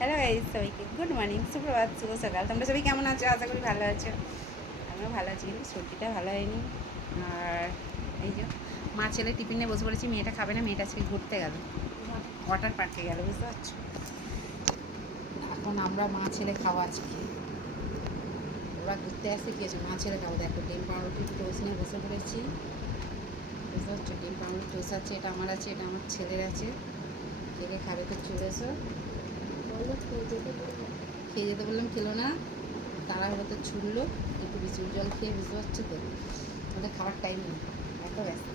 Hello guys, সবাইকে good morning, সুপ্রভাত, শুভ সকাল। তোমরা সবাই কেমন আছো? আশা করি ভালো আছো। আমিও ভালো আছি, কিন্তু সর্দিটা ভালো হয়নি। আর এই যে মা ছেলে টিফিনে বসে পড়েছি। মেয়েটা খাবে না, মেয়েটা আজকে ঘুরতে গেল, ওয়াটার পার্কে গেল, বুঝতে পারছো। এখন আমরা মা ছেলে খাওয়া আজকে, ওরা ঘুরতে আসতে কি আছে, মা ছেলে খাবো। দেখো ডিম পাউরুটি টোস্ট নিয়ে বসে পড়েছি, বুঝতে পারছো। ডিম পাউরুটি টোস্ট আছে, এটা আমার আছে, এটা আমার ছেলের আছে। কে কে খাবে তো চলে এসো। খেয়ে যেতে বললাম, খেলো না, তাড়াহুড়োতে ছুটলো, একটু বিচুর জল খেয়ে, বুঝতে পারছো তো। ওদের খাওয়ার টাইম নেই, এত ব্যস্ত।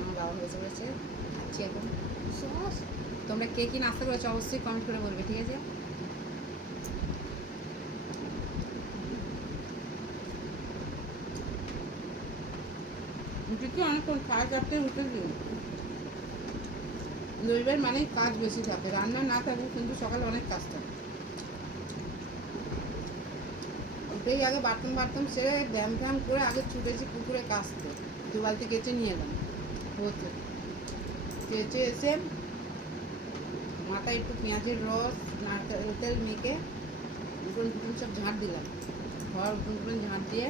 আমার বাবা বসে পড়েছে, খাচ্ছি এখন। তোমরা কে কি নাস্তা করেছো অবশ্যই কমেন্ট করে বলবে, ঠিক আছে। উঠেছি অনেকক্ষণ, 4:30 উঠেছি। রবিবার মানেই কাজ বেশি থাকে, রান্না না থাকুক কিন্তু সকালে অনেক কাজ থাকে। উঠেই আগে বাথরুম সেরে ব্যায়াম ফ্যায়াম করে আগে ছুটেছি পুকুরে কাচতে। 2 বালতি কেচে নিয়ে এলাম, হচ্ছে কেচে এসে মাথায় একটু পেঁয়াজের রস, নারকেল তেল মেখে উঠোন টুটুন সব ঝাঁট দিলাম। ঘর উঠোন টুটুন ঝাঁট দিয়ে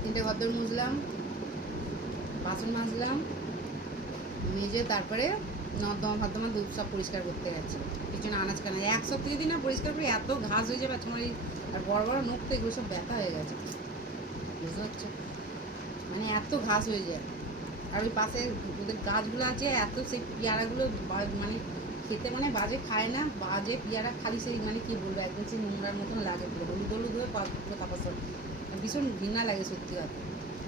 3টে ঘর মুছলাম, বাসন মাজলাম, মেজে তারপরে নর্দমা ফর্দমা দুধ সব পরিষ্কার করতে গেছে। পিছনে আনাজ কানা 1 সপ্তাহ যদি না পরিষ্কার করি এত ঘাস হয়ে যাবে তোমার এই, আর বড় বড় নখ তো এগুলো সব ব্যথা হয়ে গেছে, বুঝতে পারছো। মানে এত ঘাস হয়ে যায়। আর ওই পাশে ওদের গাছগুলো আছে, এত সেই পেয়ারাগুলো মানে খেতে মানে বাজে, খায় না বাজে পেয়ারা, খালি সেই মানে কী বলবো, একদম সেই নোংরার মতন লাগে, পুরো হলুদ হলুদ হয়ে পুরো তাপাস, ভীষণ ঘৃণা লাগে সত্যি কথা।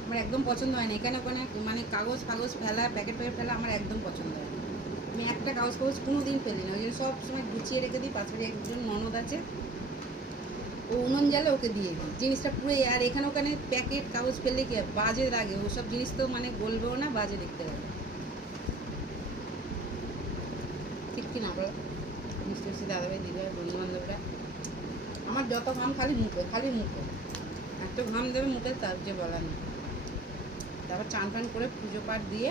আমার একদম পছন্দ হয় না, এখানে ওখানে মানে কাগজ ফাগজ ফেলা, প্যাকেট প্যাকেট ফেলা আমার একদম পছন্দ হয় না। আমি একটা কাগজ ফাগজ কোনো দিন ফেলি না, ওই জন্য সব সময় গুছিয়ে রেখে দিই। পাশে একজন ননদ আছে, ও উনুন জ্বালে, ওকে দিয়ে দিই জিনিসটা পুরো। আর এখানে ওখানে প্যাকেট কাগজ ফেললে কি বাজে লাগে, ওসব জিনিস তো মানে গলবেও না, বাজে দেখতে লাগে, ঠিক কি না বলো। মিষ্টি মিষ্টি দাদাভাই দিদিভাই বন্ধু বান্ধবরা, আমার যত ঘাম খালি মুখে, খালি মুখে এত ঘাম দেবে মুখে, তার যে বলার নেই। তারপর চান টান করে পুজো পাঠ দিয়ে,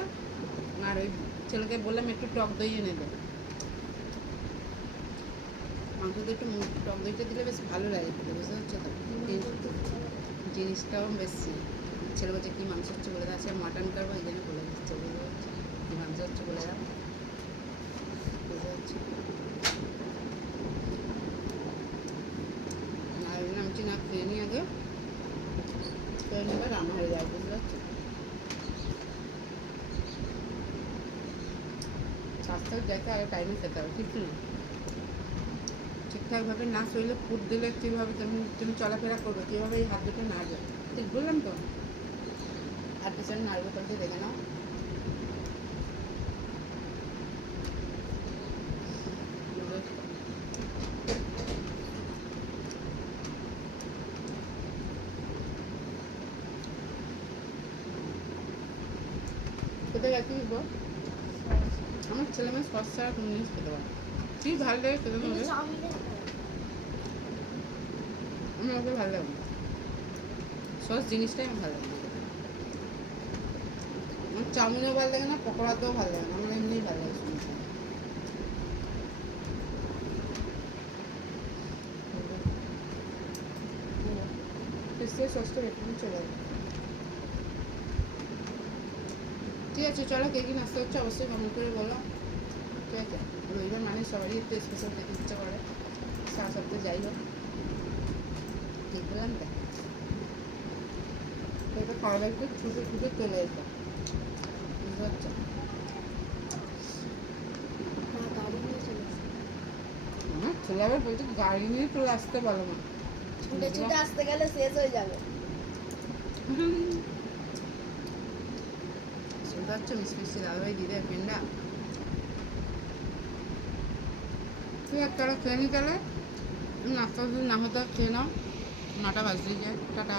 আর ওই ছেলেকে বললাম একটু টক দই এনে দেয়, মাংস দিয়ে একটু টক দইটা দিলে বেশ ভালো লাগে খেতে, বুঝতে পারছো তো। জিনিসটাও বেশ, ছেলে বলছে কী মাংস হচ্ছে বলে দাও, সে মাটন করবো, এই জন্য বলে দিচ্ছে, বুঝতে পারছো। কী মাংস হচ্ছে বলে দাও, বুঝতে পারছো। আর নামছি না, খেয়ে নিই আগে, খেয়ে নেবে রান্না হয়ে যাবে, বুঝতে পারছো। স্বাস্থ্যের জায়গায় আগে টাইমে খেতে হবে, ঠিক না। ঠিকঠাকভাবে না শরীরে ফুড দিলে কীভাবে তুমি চলাফেরা করবে, কীভাবে এই হাত দুটো নাড়বে, ঠিক বললাম তো। হাত পিছনে নাড়বে, তোকে দেখে নাও। খেতে গেছি বল, আমার ছেলে মেয়ে সস ছাড়া কোনো জিনিস খেতে পারে, কী ভালো লাগে খেতে হবে, আমার ওকে ভালো লাগে সস জিনিসটাই আমার ভালো লাগে। আমার চাউমিনও ভালো লাগে না, পকোড়াতেও ভালো লাগে না, আমার এমনিই ভালো লাগে শুনতে। ফিস্টের সসটা বেটে চলে যাবে। ঠিক আছে, চলো কে কি নাস্তা হচ্ছে অবশ্যই কমেন্ট করে বলো, ঠিক আছে। রবিবার মানে সবারই একটু স্পেশাল খেতে ইচ্ছা করে, সারা সপ্তাহে যাই হোক, ঠিক বললাম তো। এটা খাওয়া একটু ছুটে ছুটে চলে যেত, বুঝতে পারছো। আমার ছেলে আবার বলছে গাড়ি নিয়ে চলে আসতে পারো না, ছুটে ছুটে আসতে গেলে শেষ হয়ে যাবে, বুঝতে পারছো। মিষ্টি দাদাভাই দিদি ফ্রেন্ডরা, ঠিক আছে চলো খেয়ে নি, তাহলে নাস্তা যদি না হতো খেয়ে নাও, 9টা বাজতেই যায়, টাটা।